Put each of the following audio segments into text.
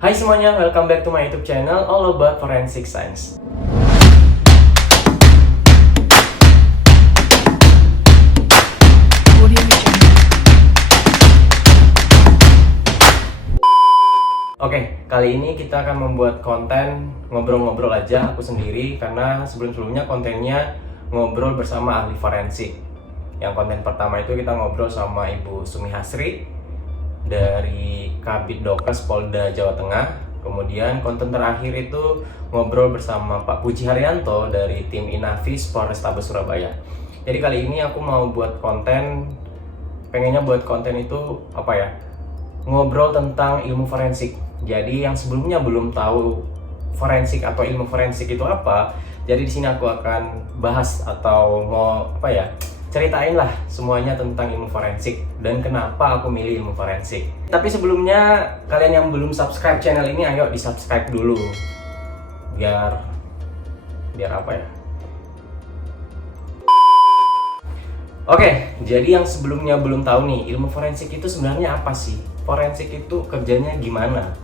Hai semuanya, welcome back to my YouTube channel all about forensic science. Oke, kali ini kita akan membuat konten ngobrol-ngobrol aja aku sendiri karena sebelum-sebelumnya kontennya ngobrol bersama ahli forensik. Yang konten pertama itu kita ngobrol sama Ibu Sumi Hasri dari Kabid Dokes Polda Jawa Tengah. Kemudian konten terakhir itu ngobrol bersama Pak Puji Haryanto dari tim Inavis Polrestabes Surabaya. Jadi kali ini aku mau buat konten, pengennya buat konten itu ngobrol tentang ilmu forensik. Jadi yang sebelumnya belum tahu forensik atau ilmu forensik itu apa, jadi di sini aku akan bahas atau ceritain lah semuanya tentang ilmu forensik dan kenapa aku milih ilmu forensik. Tapi sebelumnya, kalian yang belum subscribe channel ini, ayo di subscribe dulu biar apa ya. Oke, jadi yang sebelumnya belum tahu nih, ilmu forensik itu sebenarnya apa sih? Forensik itu kerjanya gimana?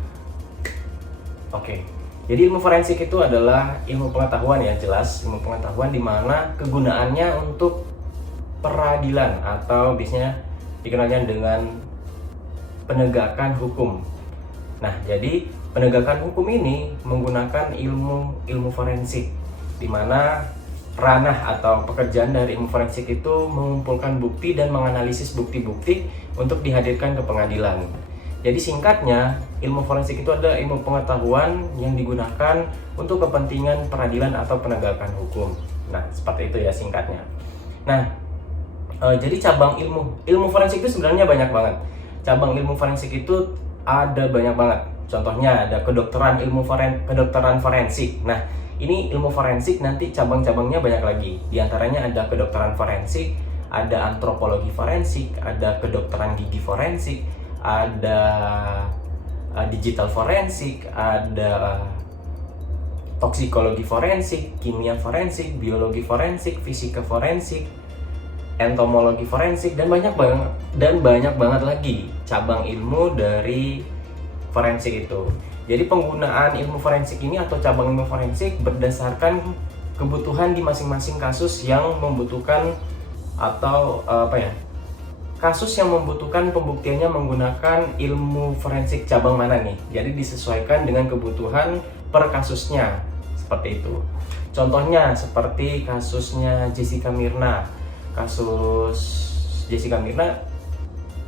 Oke, jadi ilmu forensik itu adalah ilmu pengetahuan ya, jelas ilmu pengetahuan di mana kegunaannya untuk peradilan atau biasanya dikenalnya dengan penegakan hukum. Nah, jadi penegakan hukum ini menggunakan ilmu forensik, di mana ranah atau pekerjaan dari ilmu forensik itu mengumpulkan bukti dan menganalisis bukti-bukti untuk dihadirkan ke pengadilan. Jadi singkatnya, ilmu forensik itu adalah ilmu pengetahuan yang digunakan untuk kepentingan peradilan atau penegakan hukum. Nah, seperti itu ya singkatnya. Nah, jadi cabang ilmu forensik itu sebenarnya banyak banget. Cabang ilmu forensik itu ada banyak banget. Contohnya ada kedokteran forensik. Nah, ini ilmu forensik nanti cabang-cabangnya banyak lagi. Di antaranya ada kedokteran forensik, ada antropologi forensik, ada kedokteran gigi forensik, ada digital forensik, ada toksikologi forensik, kimia forensik, biologi forensik, fisika forensik, entomologi forensik, dan banyak banget lagi cabang ilmu dari forensik itu. Jadi penggunaan ilmu forensik ini atau cabang ilmu forensik berdasarkan kebutuhan di masing-masing kasus yang membutuhkan atau kasus yang membutuhkan pembuktiannya menggunakan ilmu forensik cabang mana nih. Jadi disesuaikan dengan kebutuhan per kasusnya, seperti itu. Contohnya seperti kasusnya Jessica Mirna. Kasus Jessica Mirna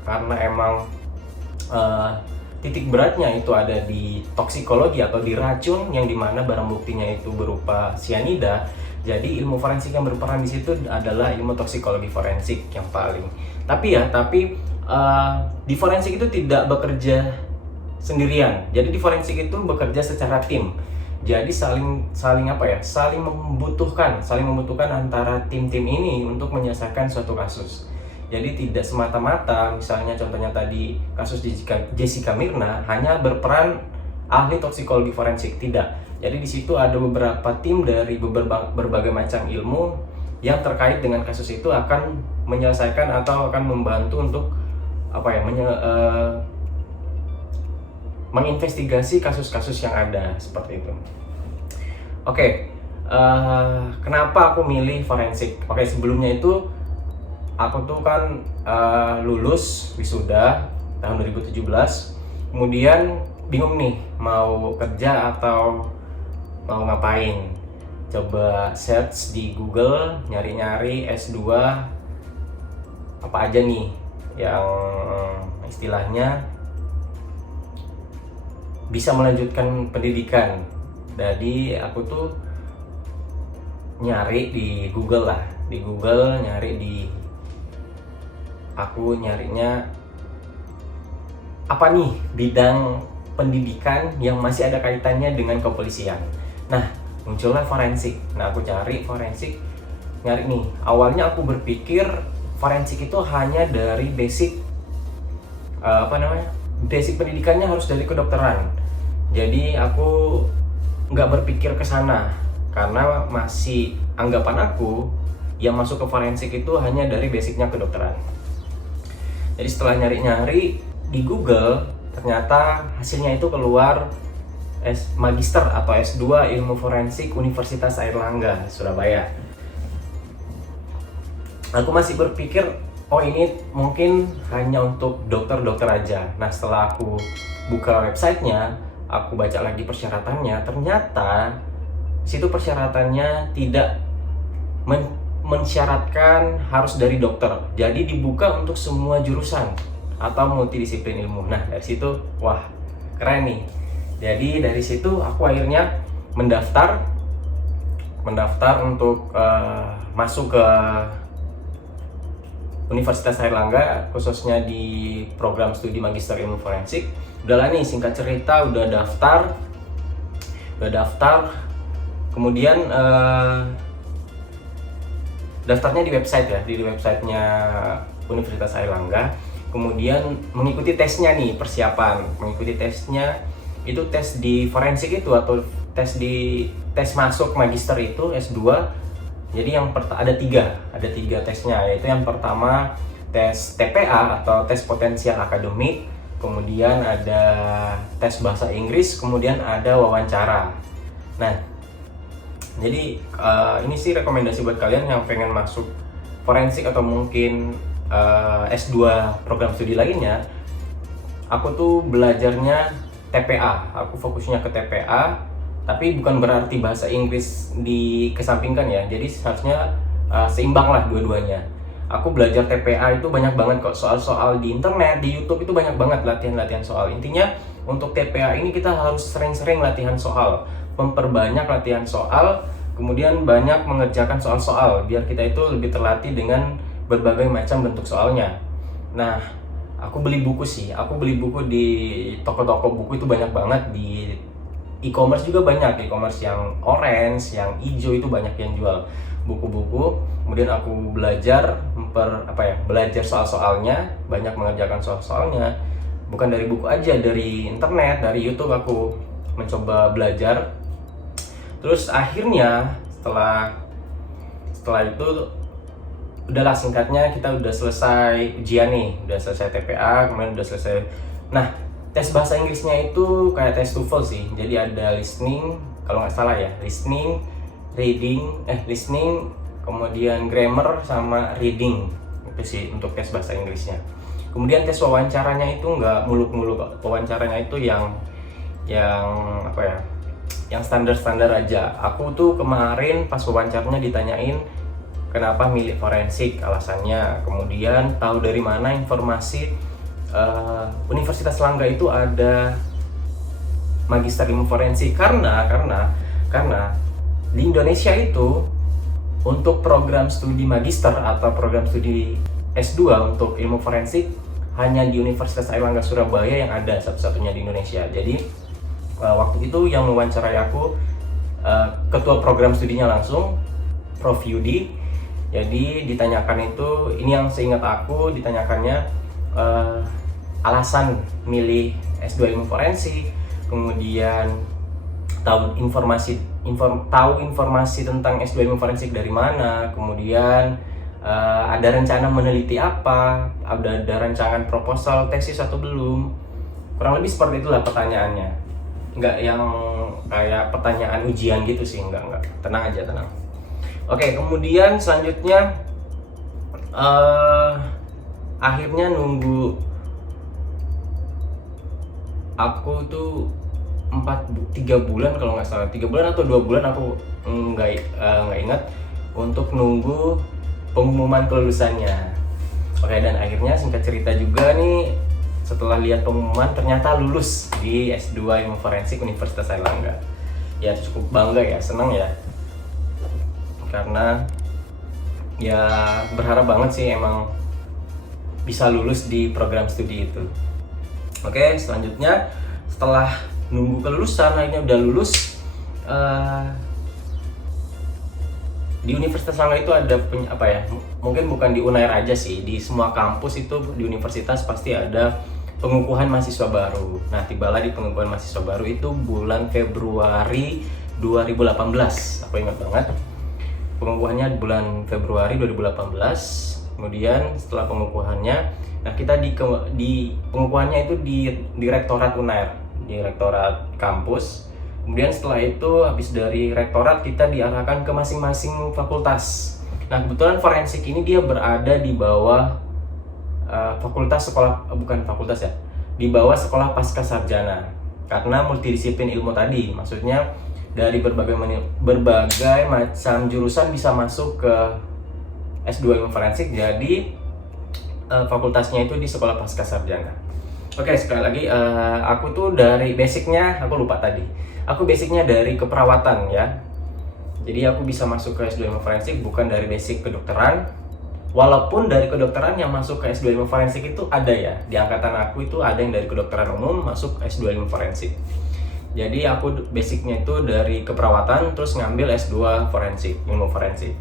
karena emang titik beratnya itu ada di toksikologi atau di racun, yang dimana barang buktinya itu berupa sianida. Jadi ilmu forensik yang berperan di situ adalah ilmu toksikologi forensik yang paling. Tapi di forensik itu tidak bekerja sendirian. Jadi di forensik itu bekerja secara tim. Jadi saling membutuhkan antara tim-tim ini untuk menyelesaikan suatu kasus. Jadi tidak semata-mata, misalnya contohnya tadi kasus Jessica Mirna hanya berperan ahli toksikologi forensik, tidak. Jadi di situ ada beberapa tim dari berbagai macam ilmu yang terkait dengan kasus itu akan menyelesaikan atau akan membantu untuk menginvestigasi kasus-kasus yang ada, seperti itu. Oke, kenapa aku milih forensik? Oke, sebelumnya itu aku tuh kan lulus wisuda tahun 2017, kemudian bingung nih mau kerja atau mau ngapain. Coba search di Google, nyari-nyari S2 apa aja nih yang istilahnya bisa melanjutkan pendidikan. Jadi aku tuh nyari di Google lah, aku nyarinya apa nih bidang pendidikan yang masih ada kaitannya dengan kepolisian. Nah, muncullah forensik. Nah, aku cari forensik, nyari nih. Awalnya aku berpikir forensik itu hanya dari basic basic pendidikannya harus dari kedokteran. Jadi aku nggak berpikir ke sana karena masih anggapan aku yang masuk ke forensik itu hanya dari basicnya kedokteran. Jadi setelah nyari-nyari di Google, ternyata hasilnya itu keluar Magister atau S2 Ilmu Forensik Universitas Airlangga, Surabaya. Aku masih berpikir, oh ini mungkin hanya untuk dokter-dokter aja. Nah, setelah aku buka websitenya, aku baca lagi persyaratannya, ternyata situ persyaratannya tidak mensyaratkan harus dari dokter. Jadi dibuka untuk semua jurusan atau multidisiplin ilmu. Nah, dari situ wah, keren nih. Jadi dari situ aku akhirnya mendaftar untuk masuk ke Universitas Airlangga, khususnya di program studi Magister Ilmu Forensik. Udahlah nih, singkat cerita udah daftar. Kemudian daftarnya di website ya, di websitenya Universitas Airlangga. Kemudian mengikuti tesnya nih, persiapan mengikuti tesnya itu tes di forensik itu atau tes masuk magister itu S2. Jadi ada tiga tesnya, yaitu yang pertama tes TPA atau tes potensial akademik, kemudian ada tes bahasa Inggris, kemudian ada wawancara. Nah, jadi ini sih rekomendasi buat kalian yang pengen masuk forensik atau mungkin S2 program studi lainnya. Aku tuh belajarnya TPA, aku fokusnya ke TPA, tapi bukan berarti bahasa Inggris dikesampingkan ya. Jadi seharusnya seimbang lah dua-duanya. Aku belajar TPA itu banyak banget kok, soal-soal di internet, di YouTube itu banyak banget latihan-latihan soal. Intinya untuk TPA ini kita harus sering-sering latihan soal, memperbanyak latihan soal, kemudian banyak mengerjakan soal-soal biar kita itu lebih terlatih dengan berbagai macam bentuk soalnya. Nah, aku beli buku di toko-toko buku itu banyak banget, di e-commerce juga banyak, e-commerce yang orange, yang hijau itu banyak yang jual buku-buku. Kemudian aku belajar belajar soal-soalnya, banyak mengerjakan soal-soalnya, bukan dari buku aja, dari internet, dari YouTube aku mencoba belajar. Terus akhirnya setelah itu udahlah, singkatnya kita udah selesai ujian nih, udah selesai TPA, kemudian udah selesai. Nah, tes bahasa Inggrisnya itu kayak tes TOEFL sih. Jadi ada listening, kalau nggak salah ya, listening, kemudian grammar sama reading. Itu sih untuk tes bahasa Inggrisnya. Kemudian tes wawancaranya itu nggak muluk-muluk kok. Wawancaranya itu yang standar-standar aja. Aku tuh kemarin pas wawancaranya ditanyain kenapa milih forensik, alasannya. Kemudian tahu dari mana informasi Universitas Airlangga itu ada Magister Ilmu Forensik, karena di Indonesia itu untuk program studi magister atau program studi S2 untuk ilmu forensik hanya di Universitas Airlangga Surabaya yang ada, satu-satunya di Indonesia. Jadi waktu itu yang mewawancarai aku ketua program studinya langsung, Prof Yudi. Jadi ditanyakan itu, ini yang seingat aku ditanyakannya alasan milih S2 ilmu forensik, kemudian tahu informasi tentang S2 ilmu forensik dari mana, kemudian ada rencana meneliti apa, ada rancangan proposal tesis atau belum. Kurang lebih seperti itulah pertanyaannya. Nggak yang kayak pertanyaan ujian gitu sih, enggak. Tenang aja, tenang. Oke, kemudian selanjutnya akhirnya nunggu. Aku tuh 3 bulan kalau nggak salah, 3 bulan atau 2 bulan, aku nggak ingat, untuk nunggu pengumuman kelulusannya. Oke, dan akhirnya singkat cerita juga nih, setelah lihat pengumuman ternyata lulus di S2 Ilmu Forensik Universitas Airlangga. Ya cukup bangga ya, senang ya, karena ya berharap banget sih emang bisa lulus di program studi itu. Oke, selanjutnya setelah nunggu kelulusan, akhirnya udah lulus. Di Universitas Airlangga itu ada mungkin bukan di Unair aja sih, di semua kampus itu di universitas pasti ada pengukuhan mahasiswa baru. Nah, tibalah di pengukuhan mahasiswa baru itu bulan Februari 2018, aku ingat banget. Pengukuhannya bulan Februari 2018. Kemudian setelah pengukuhannya Nah, kita di pengukuhannya itu di rektorat UNAIR, di rektorat kampus. Kemudian setelah itu habis dari rektorat kita diarahkan ke masing-masing fakultas. Nah, kebetulan forensik ini dia berada di bawah fakultas sekolah, bukan fakultas ya, di bawah sekolah pasca sarjana. Karena multidisiplin ilmu tadi, maksudnya dari berbagai macam jurusan bisa masuk ke S2 ilmu forensik. Jadi fakultasnya itu di sekolah pasca sarjana. Oke, sekali lagi aku tuh dari basicnya, aku lupa tadi. Aku basicnya dari keperawatan ya. Jadi aku bisa masuk ke S2 ilmu forensik bukan dari basic kedokteran. Walaupun dari kedokteran yang masuk ke S2 ilmu forensik itu ada ya. Di angkatan aku itu ada yang dari kedokteran umum masuk S2 ilmu forensik. Jadi aku basicnya itu dari keperawatan terus ngambil S2 forensik, ilmu forensik.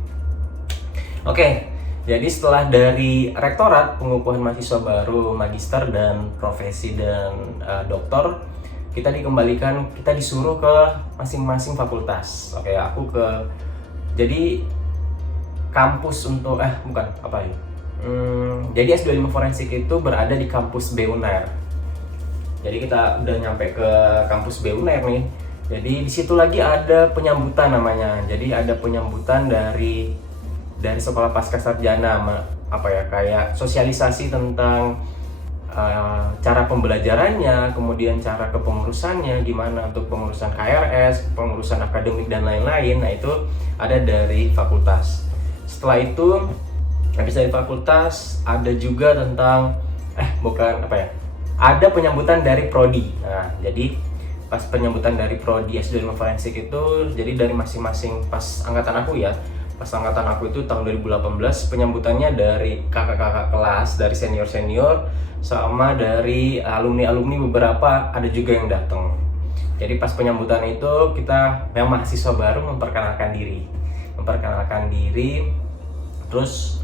Oke, jadi setelah dari rektorat pengukuhan mahasiswa baru, magister dan profesi dan doktor, kita dikembalikan, kita disuruh ke masing-masing fakultas. Oke, aku jadi kampus untuk bukan apa ya. Jadi S2 ilmu forensik itu berada di kampus B UNAIR. Jadi kita udah nyampe ke kampus B UNAIR nih. Jadi di situ lagi ada penyambutan namanya. Jadi ada penyambutan dari sekolah pasca sarjana, kayak sosialisasi tentang cara pembelajarannya, kemudian cara kepengurusannya, gimana untuk pengurusan KRS, pengurusan akademik dan lain-lain. Nah, itu ada dari fakultas. Setelah itu habis dari fakultas ada juga tentang ada penyambutan dari prodi. Nah, jadi pas penyambutan dari prodi S2 ilmu forensik itu, jadi dari masing-masing pas angkatan aku itu tahun 2018 penyambutannya dari kakak-kakak kelas, dari senior-senior, sama dari alumni-alumni beberapa ada juga yang datang. Jadi pas penyambutan itu kita yang mahasiswa baru memperkenalkan diri, terus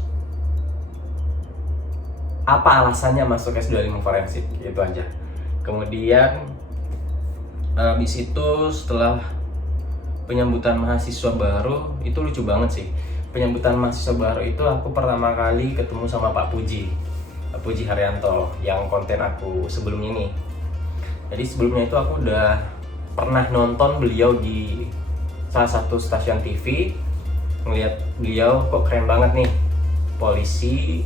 apa alasannya masuk S2 ilmu forensik, itu aja. Kemudian habis itu setelah penyambutan mahasiswa baru itu lucu banget sih. Penyambutan mahasiswa baru itu aku pertama kali ketemu sama Pak Puji Haryanto yang konten aku sebelum ini. Jadi sebelumnya itu aku udah pernah nonton beliau di salah satu stasiun TV, ngeliat beliau kok keren banget nih, polisi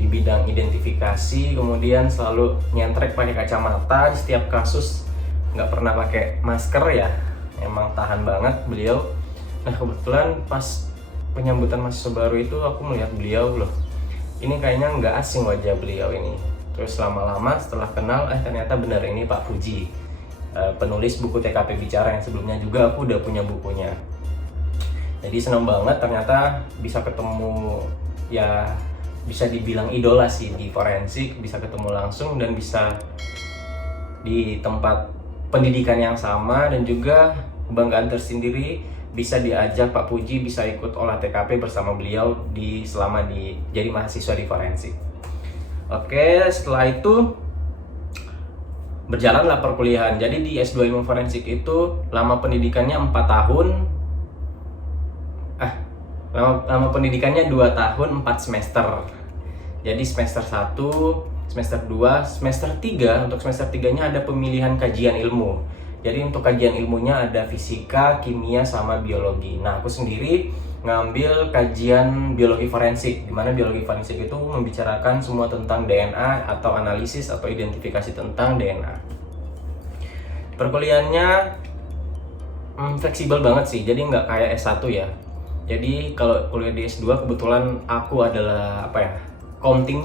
di bidang identifikasi, kemudian selalu nyentrek pakai kacamata di setiap kasus, nggak pernah pakai masker ya, emang tahan banget beliau. Nah, kebetulan pas penyambutan mahasiswa baru itu aku melihat beliau, loh ini kayaknya nggak asing wajah beliau ini. Terus lama-lama setelah kenal, ternyata benar ini Pak Puji, penulis buku TKP Bicara yang sebelumnya juga aku udah punya bukunya. Jadi senang banget ternyata bisa ketemu, ya bisa dibilang idola sih di forensik, bisa ketemu langsung dan bisa di tempat pendidikan yang sama, dan juga kebanggaan tersendiri bisa diajak Pak Puji bisa ikut olah TKP bersama beliau selama jadi mahasiswa di forensik. Oke, setelah itu berjalanlah perkuliahan. Jadi di S2 ilmu forensik itu lama pendidikannya 4 tahun. Lama pendidikannya 2 tahun 4 semester. Jadi semester 1, semester 2, semester 3, untuk semester 3-nya ada pemilihan kajian ilmu. Jadi untuk kajian ilmunya ada fisika, kimia, sama biologi. Nah, aku sendiri ngambil kajian biologi forensik, di mana biologi forensik itu membicarakan semua tentang DNA atau analisis atau identifikasi tentang DNA. Perkuliahannya fleksibel banget sih, jadi nggak kayak S1 ya. Jadi kalau kuliah di S2 kebetulan aku adalah Komting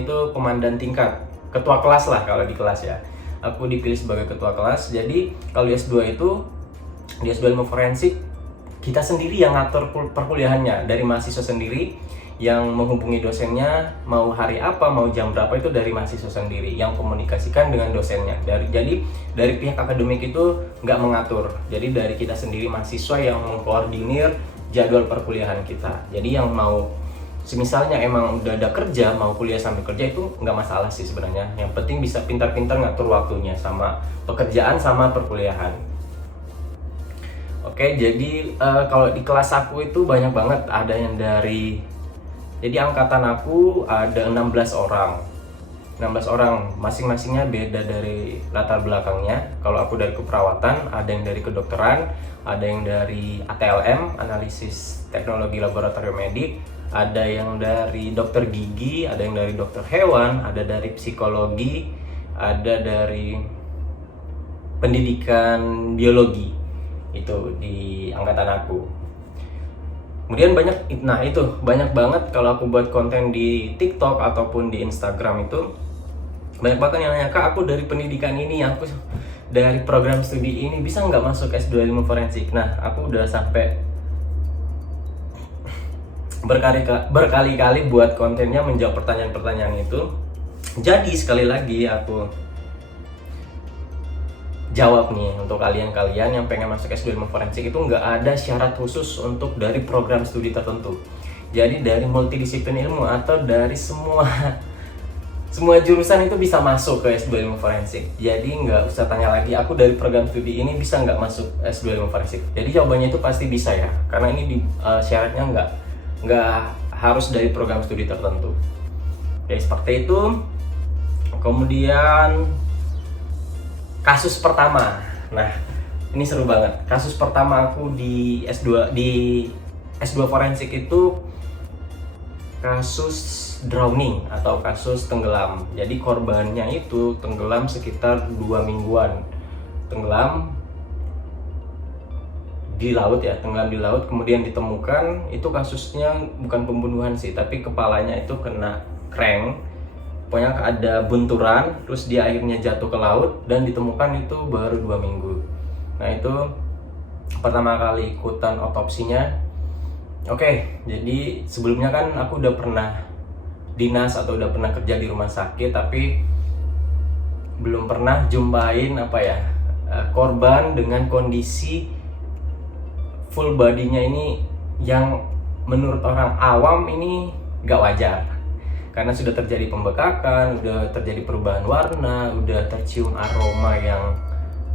itu komandan tingkat, ketua kelas lah kalau di kelas ya. Aku dipilih sebagai ketua kelas. Jadi kalau di S2 itu, di S2 ilmu forensik, kita sendiri yang ngatur perkuliahannya, dari mahasiswa sendiri yang menghubungi dosennya, mau hari apa, mau jam berapa itu dari mahasiswa sendiri yang komunikasikan dengan dosennya. Jadi dari pihak akademik itu nggak mengatur. Jadi dari kita sendiri mahasiswa yang mengkoordinir jadwal perkuliahan kita. Jadi yang mau, misalnya emang udah ada kerja, mau kuliah sambil kerja itu nggak masalah sih sebenarnya. Yang penting bisa pintar-pintar ngatur waktunya sama pekerjaan sama perkuliahan. Oke, jadi kalau di kelas aku itu banyak banget, ada yang dari Jadi angkatan aku ada 16 orang. 16 orang, masing-masingnya beda dari latar belakangnya. Kalau aku dari keperawatan, ada yang dari kedokteran, ada yang dari ATLM, analisis teknologi laboratorium medik, ada yang dari dokter gigi, ada yang dari dokter hewan, ada dari psikologi, ada dari pendidikan biologi. Itu di angkatan aku. Kemudian banyak banget kalau aku buat konten di TikTok ataupun di Instagram itu banyak banget yang nanya, "Kak, aku dari pendidikan ini, aku dari program studi ini, bisa nggak masuk S2 ilmu forensik?" Nah, aku udah sampai berkali-kali buat kontennya menjawab pertanyaan-pertanyaan itu. Jadi sekali lagi aku jawab nih, untuk kalian yang pengen masuk S2 ilmu forensik itu nggak ada syarat khusus untuk dari program studi tertentu. Jadi dari multidisiplin ilmu atau dari semua jurusan itu bisa masuk ke S2 ilmu forensik. Jadi nggak usah tanya lagi, aku dari program studi ini bisa nggak masuk S2 ilmu forensik. Jadi jawabannya itu pasti bisa ya, karena ini syaratnya nggak harus dari program studi tertentu. Oke, seperti itu. Kemudian kasus pertama. Nah, ini seru banget. Kasus pertama aku di S2 forensik itu kasus drowning atau kasus tenggelam. Jadi korbannya itu tenggelam sekitar 2 mingguan. Tenggelam di laut ya, kemudian ditemukan. Itu kasusnya bukan pembunuhan sih, tapi kepalanya itu kena crank. Pokoknya ada bunturan, terus dia akhirnya jatuh ke laut dan ditemukan itu baru 2 minggu. Nah, itu pertama kali ikutan otopsinya. Oke, jadi sebelumnya kan aku udah pernah dinas atau udah pernah kerja di rumah sakit, tapi belum pernah jumpain korban dengan kondisi full body-nya ini yang menurut orang awam ini gak wajar. Karena sudah terjadi pembekakan, udah terjadi perubahan warna, udah tercium aroma yang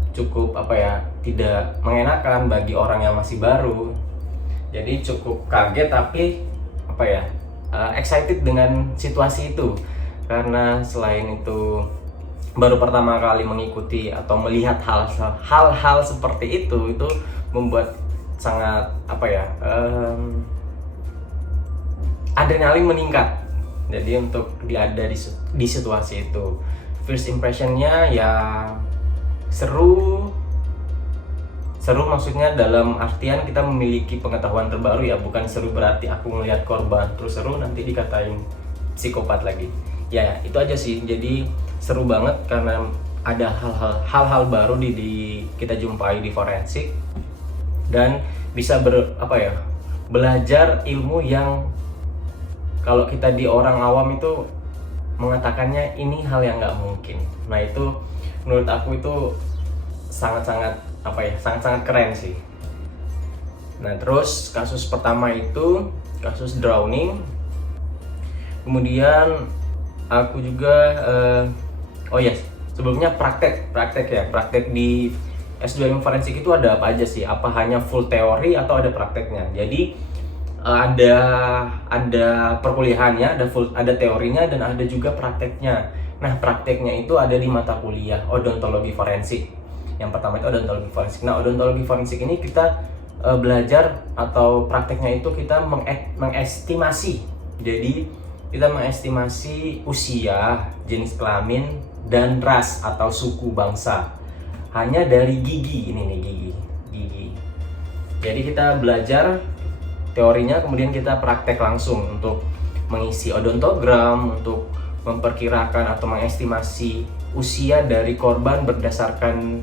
cukup tidak mengenakan bagi orang yang masih baru. Jadi cukup kaget tapi excited dengan situasi itu. Karena selain itu baru pertama kali mengikuti atau melihat hal-hal seperti itu membuat sangat adrenalin meningkat. Jadi untuk ada di situasi itu, first impressionnya ya seru maksudnya dalam artian kita memiliki pengetahuan terbaru ya, bukan seru berarti aku melihat korban terus seru nanti dikatain psikopat lagi. Ya itu aja sih. Jadi seru banget karena ada hal-hal baru kita jumpai di forensik dan bisa belajar ilmu yang kalau kita di orang awam itu mengatakannya ini hal yang nggak mungkin. Nah, itu menurut aku itu sangat-sangat keren sih. Nah, terus kasus pertama itu kasus drowning. Kemudian aku juga sebelumnya praktek di S2 ilmu forensik itu ada apa aja sih? Apa hanya full teori atau ada prakteknya? Jadi ada perkuliahannya, ada teorinya dan ada juga prakteknya. Nah, prakteknya itu ada di mata kuliah odontologi forensik. Yang pertama itu odontologi forensik. Nah, odontologi forensik ini kita belajar atau prakteknya itu kita mengestimasi. Jadi kita mengestimasi usia, jenis kelamin dan ras atau suku bangsa hanya dari gigi. Ini nih gigi. Jadi kita belajar teorinya, kemudian kita praktek langsung untuk mengisi odontogram, untuk memperkirakan atau mengestimasi usia dari korban berdasarkan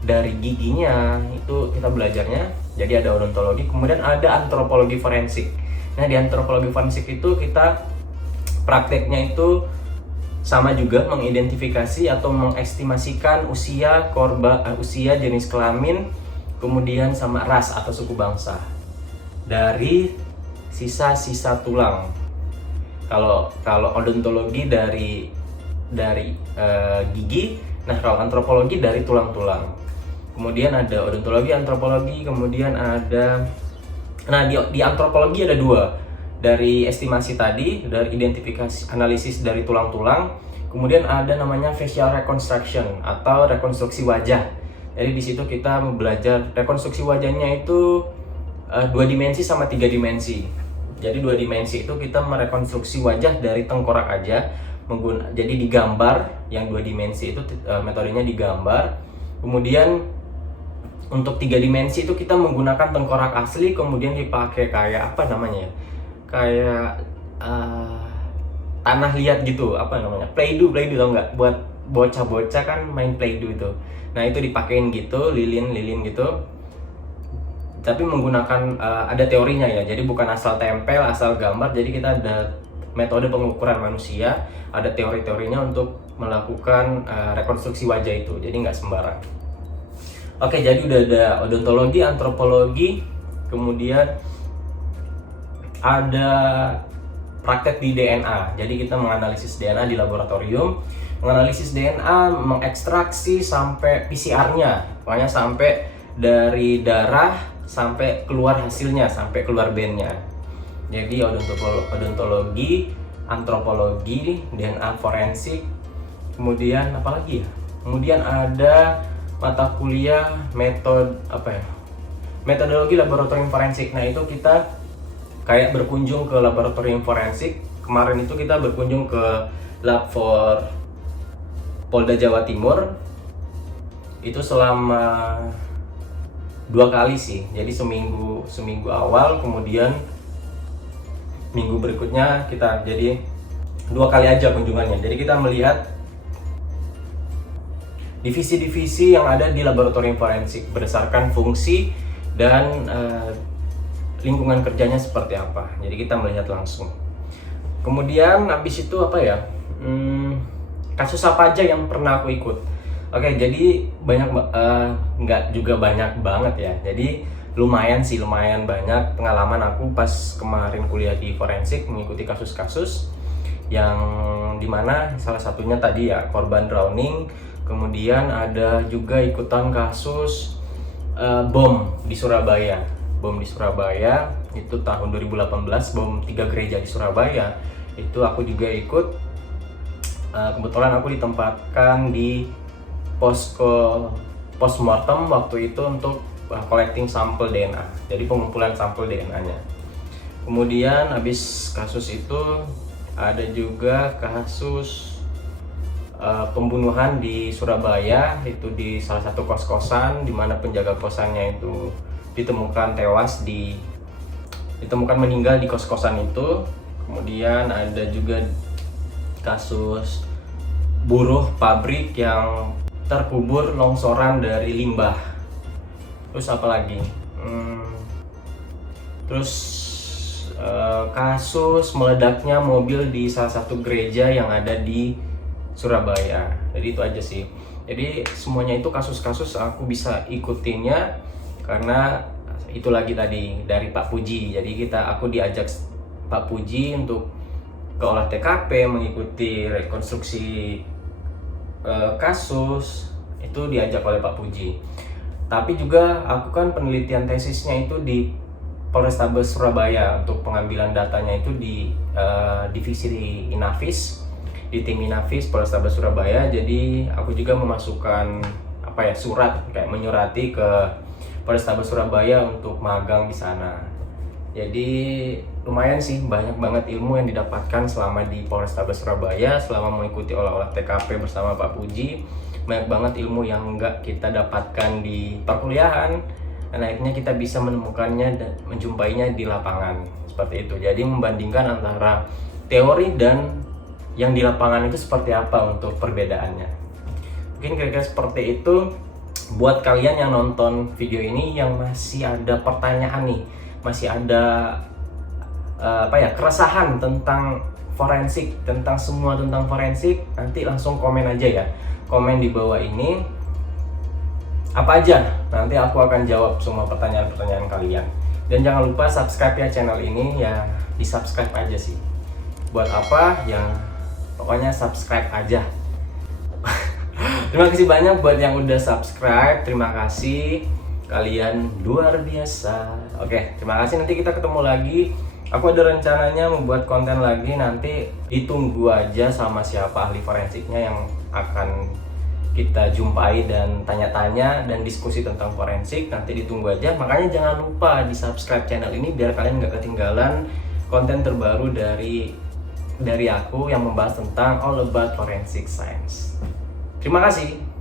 dari giginya. Itu kita belajarnya. Jadi ada odontologi, kemudian ada antropologi forensik. Nah, di antropologi forensik itu kita prakteknya itu sama juga mengidentifikasi atau mengestimasikan usia korban, usia, jenis kelamin, kemudian sama ras atau suku bangsa dari sisa-sisa tulang. Kalau odontologi dari gigi, nah kalau antropologi dari tulang-tulang. Kemudian ada odontologi, antropologi, kemudian ada di antropologi ada dua. dari estimasi tadi, dari identifikasi analisis dari tulang-tulang, kemudian ada namanya facial reconstruction atau rekonstruksi wajah. Jadi di situ kita belajar rekonstruksi wajahnya itu 2 dimensi sama 3 dimensi. Jadi 2 dimensi itu kita merekonstruksi wajah dari tengkorak aja, jadi digambar. Yang 2 dimensi itu metodenya digambar. Kemudian untuk 3 dimensi itu kita menggunakan tengkorak asli, kemudian dipakai kayak apa namanya ya? Kayak tanah liat gitu, apa namanya, play-doh tau nggak, buat bocah-bocah kan main play-doh itu. Nah itu dipakein gitu, lilin gitu, tapi menggunakan ada teorinya ya, jadi bukan asal tempel, asal gambar. Jadi kita ada metode pengukuran manusia, ada teori-teorinya untuk melakukan rekonstruksi wajah itu, jadi nggak sembarang. Oke, jadi udah ada odontologi, antropologi, kemudian ada praktek di DNA. Jadi kita menganalisis DNA di laboratorium, menganalisis DNA, mengekstraksi sampai PCR-nya, pokoknya sampai dari darah sampai keluar hasilnya, sampai keluar bendnya. Jadi odontologi, antropologi, DNA forensik, kemudian apa lagi ya? Kemudian ada mata kuliah metodologi laboratorium forensik. Nah itu kita kayak berkunjung ke laboratorium forensik. Kemarin itu kita berkunjung ke Lab for Polda Jawa Timur. Itu selama 2 kali sih. Jadi seminggu awal, kemudian minggu berikutnya kita, jadi 2 kali aja kunjungannya. Jadi kita melihat divisi-divisi yang ada di laboratorium forensik berdasarkan fungsi dan lingkungan kerjanya seperti apa. Jadi kita melihat langsung. Kemudian habis itu apa ya? Kasus apa aja yang pernah aku ikut? Oke, jadi banyak, nggak juga banyak banget ya. Jadi lumayan banyak pengalaman aku pas kemarin kuliah di forensik, mengikuti kasus-kasus yang dimana salah satunya tadi ya korban drowning. Kemudian ada juga ikutan kasus bom di Surabaya. Bom di Surabaya itu tahun 2018, bom 3 gereja di Surabaya. Itu aku juga ikut. Kebetulan aku ditempatkan di posko postmortem waktu itu untuk collecting sampel DNA. Jadi pengumpulan sampel DNA-nya. Kemudian habis kasus itu ada juga kasus pembunuhan di Surabaya, itu di salah satu kos-kosan di mana penjaga kosannya itu ditemukan meninggal di kos-kosan itu. Kemudian ada juga kasus buruh pabrik yang terkubur longsoran dari limbah. Terus apa lagi? Kasus meledaknya mobil di salah satu gereja yang ada di Surabaya. Jadi itu aja sih. Jadi semuanya itu kasus-kasus aku bisa ikutinnya karena itu lagi tadi dari Pak Puji. Jadi aku diajak Pak Puji untuk ke olah TKP, mengikuti rekonstruksi kasus, itu diajak oleh Pak Puji. Tapi juga aku kan penelitian tesisnya itu di Polrestabes Surabaya, untuk pengambilan datanya itu di divisi Inavis, di tim Inavis Polrestabes Surabaya. Jadi aku juga memasukkan surat, kayak menyurati ke Polrestabes Surabaya untuk magang di sana. Jadi lumayan sih, banyak banget ilmu yang didapatkan selama di Polrestabes Surabaya, selama mengikuti olah-olah TKP bersama Pak Puji. Banyak banget ilmu yang nggak kita dapatkan di perkuliahan, dan akhirnya kita bisa menemukannya dan menjumpainya di lapangan. Seperti itu. Jadi membandingkan antara teori dan yang di lapangan itu seperti apa untuk perbedaannya. Mungkin kira-kira seperti itu. Buat kalian yang nonton video ini yang masih ada pertanyaan nih, masih ada keresahan tentang forensik, tentang forensik, nanti langsung komen aja ya. Komen di bawah ini apa aja, nanti aku akan jawab semua pertanyaan-pertanyaan kalian. Dan jangan lupa subscribe ya channel ini, ya di subscribe aja sih. Buat apa ya, pokoknya subscribe aja. Terima kasih banyak buat yang udah subscribe, terima kasih, kalian luar biasa. Oke, terima kasih, nanti kita ketemu lagi Aku ada rencananya membuat konten lagi, nanti ditunggu aja sama siapa ahli forensiknya yang akan kita jumpai dan tanya-tanya dan diskusi tentang forensik. Nanti ditunggu aja, makanya jangan lupa di subscribe channel ini biar kalian gak ketinggalan konten terbaru dari aku yang membahas tentang all about forensic science. Terima kasih.